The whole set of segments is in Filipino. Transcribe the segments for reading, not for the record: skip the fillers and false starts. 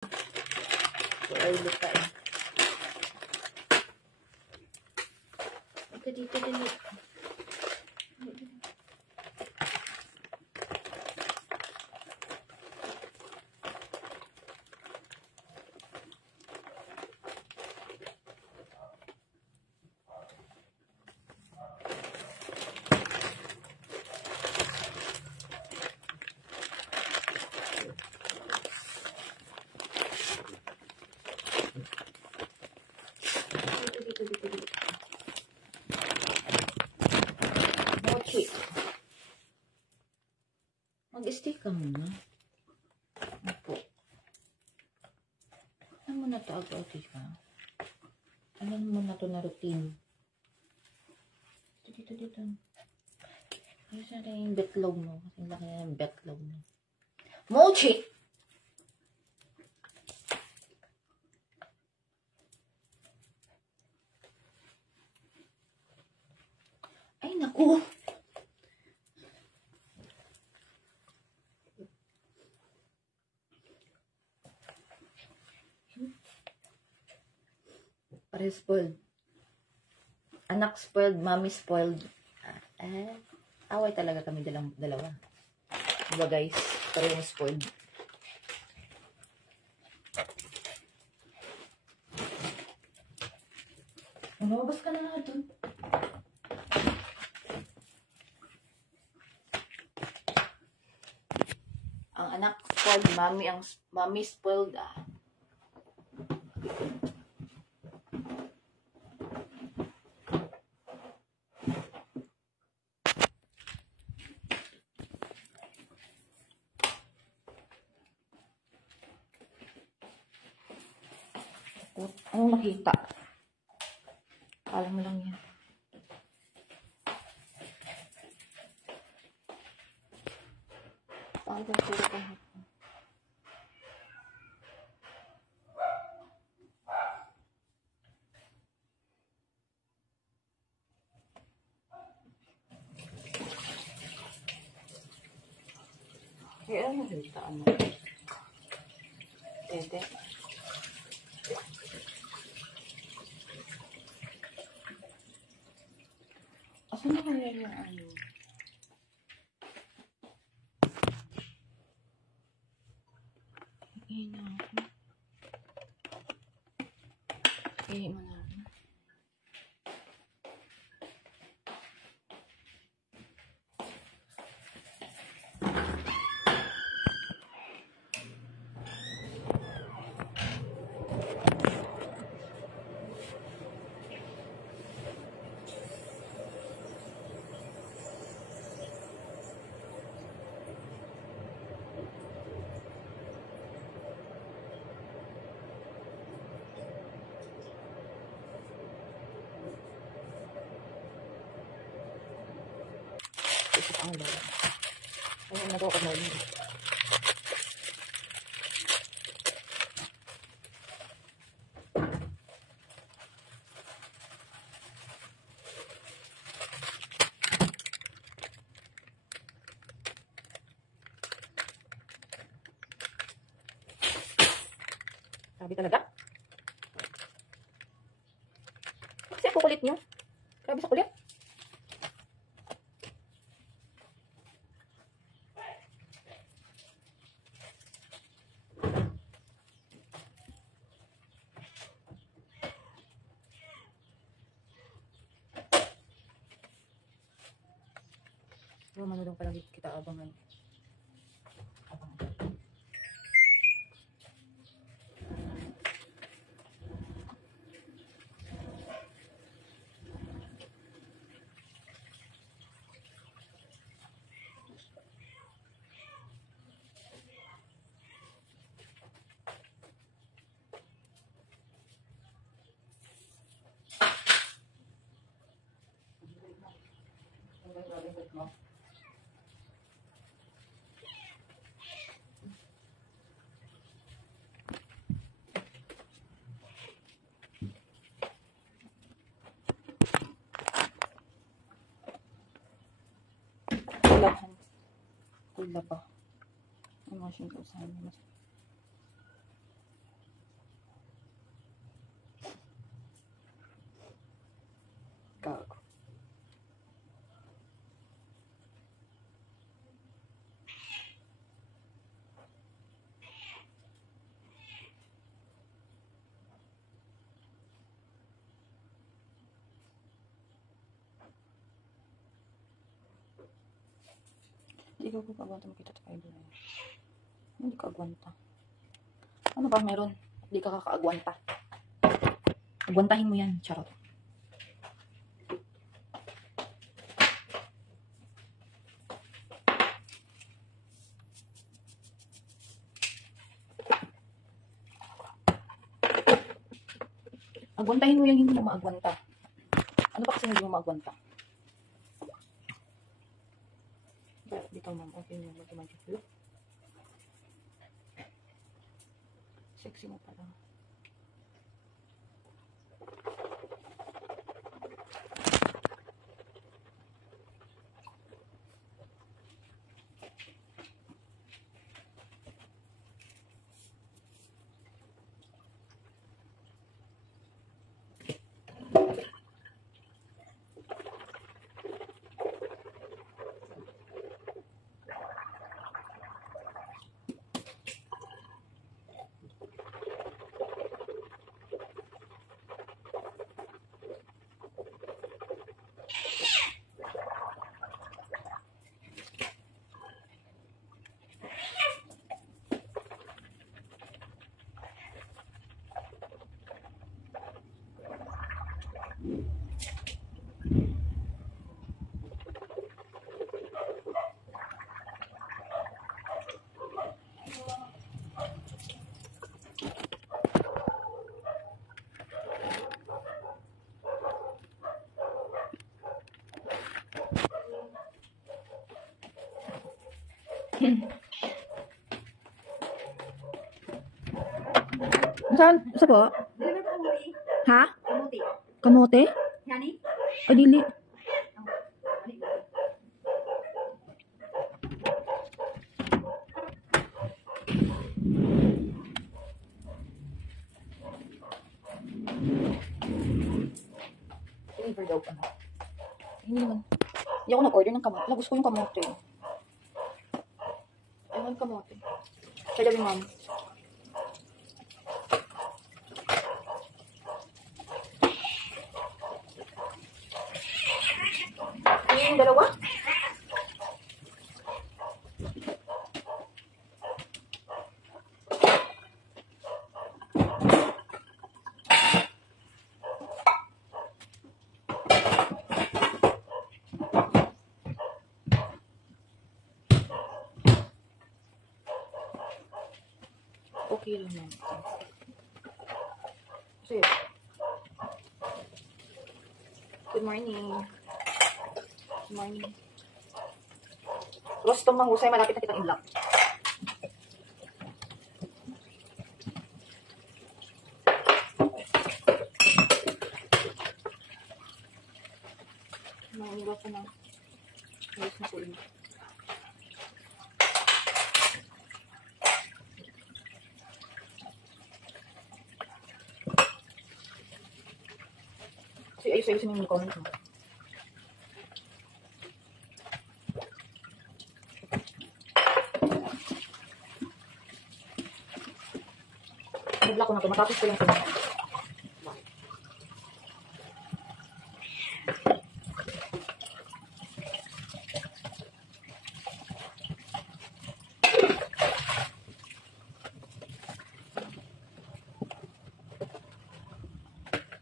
So, ay lupa eh. Ito dito dali. Mochi. Mag-stay ka muna. Opo. Ano mo na ito agad ka? Ano mo na ito na routine? Dito. Ayos na rin yung betlog mo. Kasi laki na yung betlog mo. Mochi! Ay, naku! Pares spoiled. Anak spoiled, mommy spoiled. Away talaga kami dalawa. Diba guys? Parehong spoiled. Umabas ka na nga dun. Ang anak spoiled, mommy spoiled. Anong nakita? Alam mo lang yan. Paano ba sila kahit? Kaya ano nakita? Ano? Tete. Asan na kaya yung ano? Ina ako. Mo na ako. Ito ang laro. Ayun, nag-o-kumay mo. Sabi talaga? Kasi ang kukulit nyo. Grabe sa kulit. Manulong pa lang kita abangan. Wala pa. Ang machine ko sa amin. Hindi ko kaagwanta makita tayo doon. Hindi ka agwanta. Ano ba meron? Hindi ka kakaagwanta. Agwantahin mo yan. Charot. Agwantahin mo yan, hindi mo maagwanta. Ano ba kasi hindi mo maagwanta? Dito ma'am, okay mo mag-imagine. Sexy mo pala. Saan? Isa po? Ha? Kamote? Ay, dili. Deliver daw pa na. Hindi naman. Hindi ako nag-order ng kamote. Gusto ko yung kamote. Ewan kamote. Kaya daw yung ma'am. Yung dalawa? Okay lang yan. Kasi, good morning. Good morning. Rostong mahusay, malapit na kitang i-block. Mahingga pa na. Ayos na po yun. Kasi ayos-ayusin yung comment mo. I-block ko na ito. Matapos ko lang ito.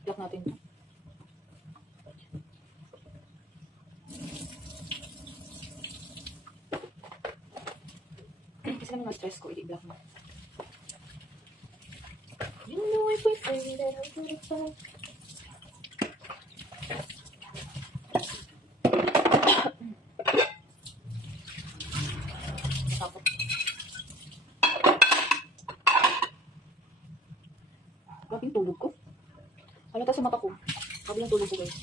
Block natin ito. Kasi naman na-stress ko, i-block mo. You know if we say that I could have told. Tapos. Grabe yung tulog ko. Halata sa mata ko. Grabe yung tulog ko, guys.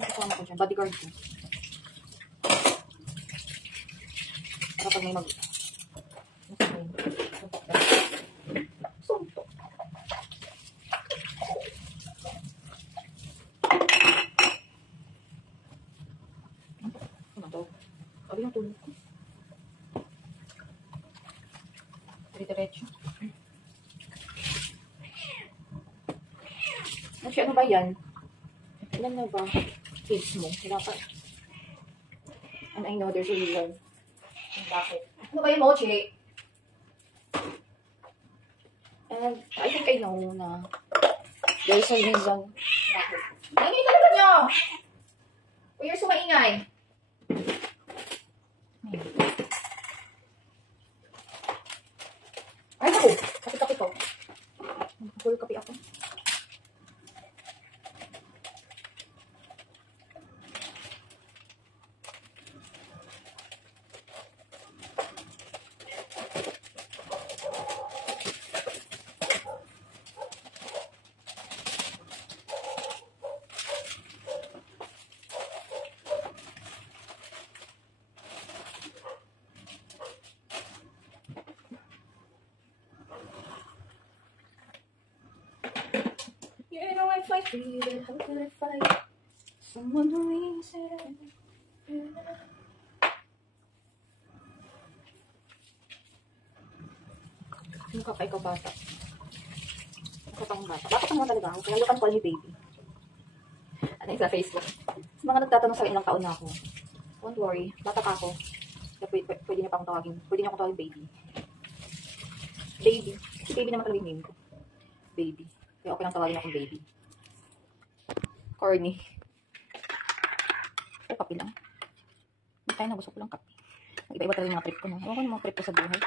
Kasama ko dyan, bodyguard ko. Para pag may suntok. Ito. Sabi yung tulog ko. Diretso. Actually, ano ba yan? Ilan na ba? Kids mo. Wala pa. And I know there's a reason. Bakit? Ano ba yung mochi? And I think I know na there's a reason. Bakit? Ano yung talaga nyo? O you're sumaingay? Ay, ako. Kapit-kapit ko. Full kapi ako. You know I fight for you, but how could I fight someone who is Yung ka pa, ikaw bata. Ikaw pang bata. Bata pang talaga ako, kaya you can call me baby. Ano yung sa Facebook? Sa mga nagtatanong sa ilang taon na ako, don't worry, bata pa ako. Pwede niya pa akong tawagin. Pwede niya akong tawagin baby. Baby. Si baby naman talaga yung name ko. Baby. Kaya okay lang tawagin akong baby. Corny. So, kape lang. Hindi tayo nabusok ko lang kape. Iba-iba talaga yung mga trip ko, no? Ewan ko yung mga trip ko sa buhay.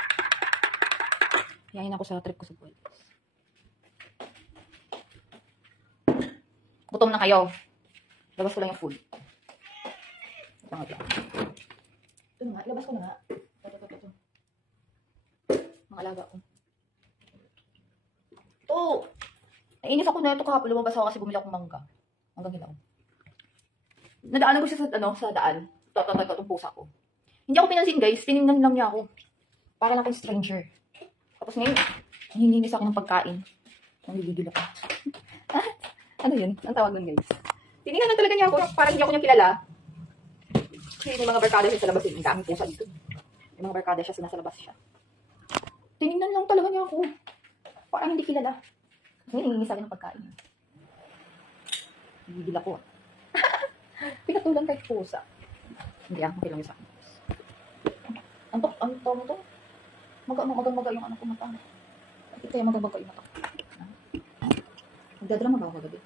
Yayin ako sa trip ko sa buhay. Gutom na kayo. Labas ko lang yung food. Ito nga. Ito nga. Labas ko na nga. Ito. Mga alaga ko. Oh! Nainis ako na ito kahapon. Lumabas ako kasi bumili akong mangga. Mangga hilaw. Nadaanan ko siya sa daan. Itong pusa ko. Hindi ako pinansin, guys. Tinignan lang niya ako. Para lang akong stranger. Tapos ngayon, hihingi sa akin ng pagkain. Nanggigigil ako. Ano yun? Ang tawag nun, guys. Tinignan lang talaga niya ako. Parang hindi ako niya kilala. Kasi may mga barkada siya sa labas. Ang daming pusa dito. May mga barkada siya, nasa labas siya. Tinignan lang talaga niya ako. Parang hindi kilala. Ngayon, hihingi sa akin ng pagkain. Nanggigil ako. Pinatulan kahit pusa. Hindi ako kilala sa akin. Ang tawag mo to? Maga yung anak ko mata. Bakit kaya maga yung mata ko? Nagdadrama ba ako kagabi?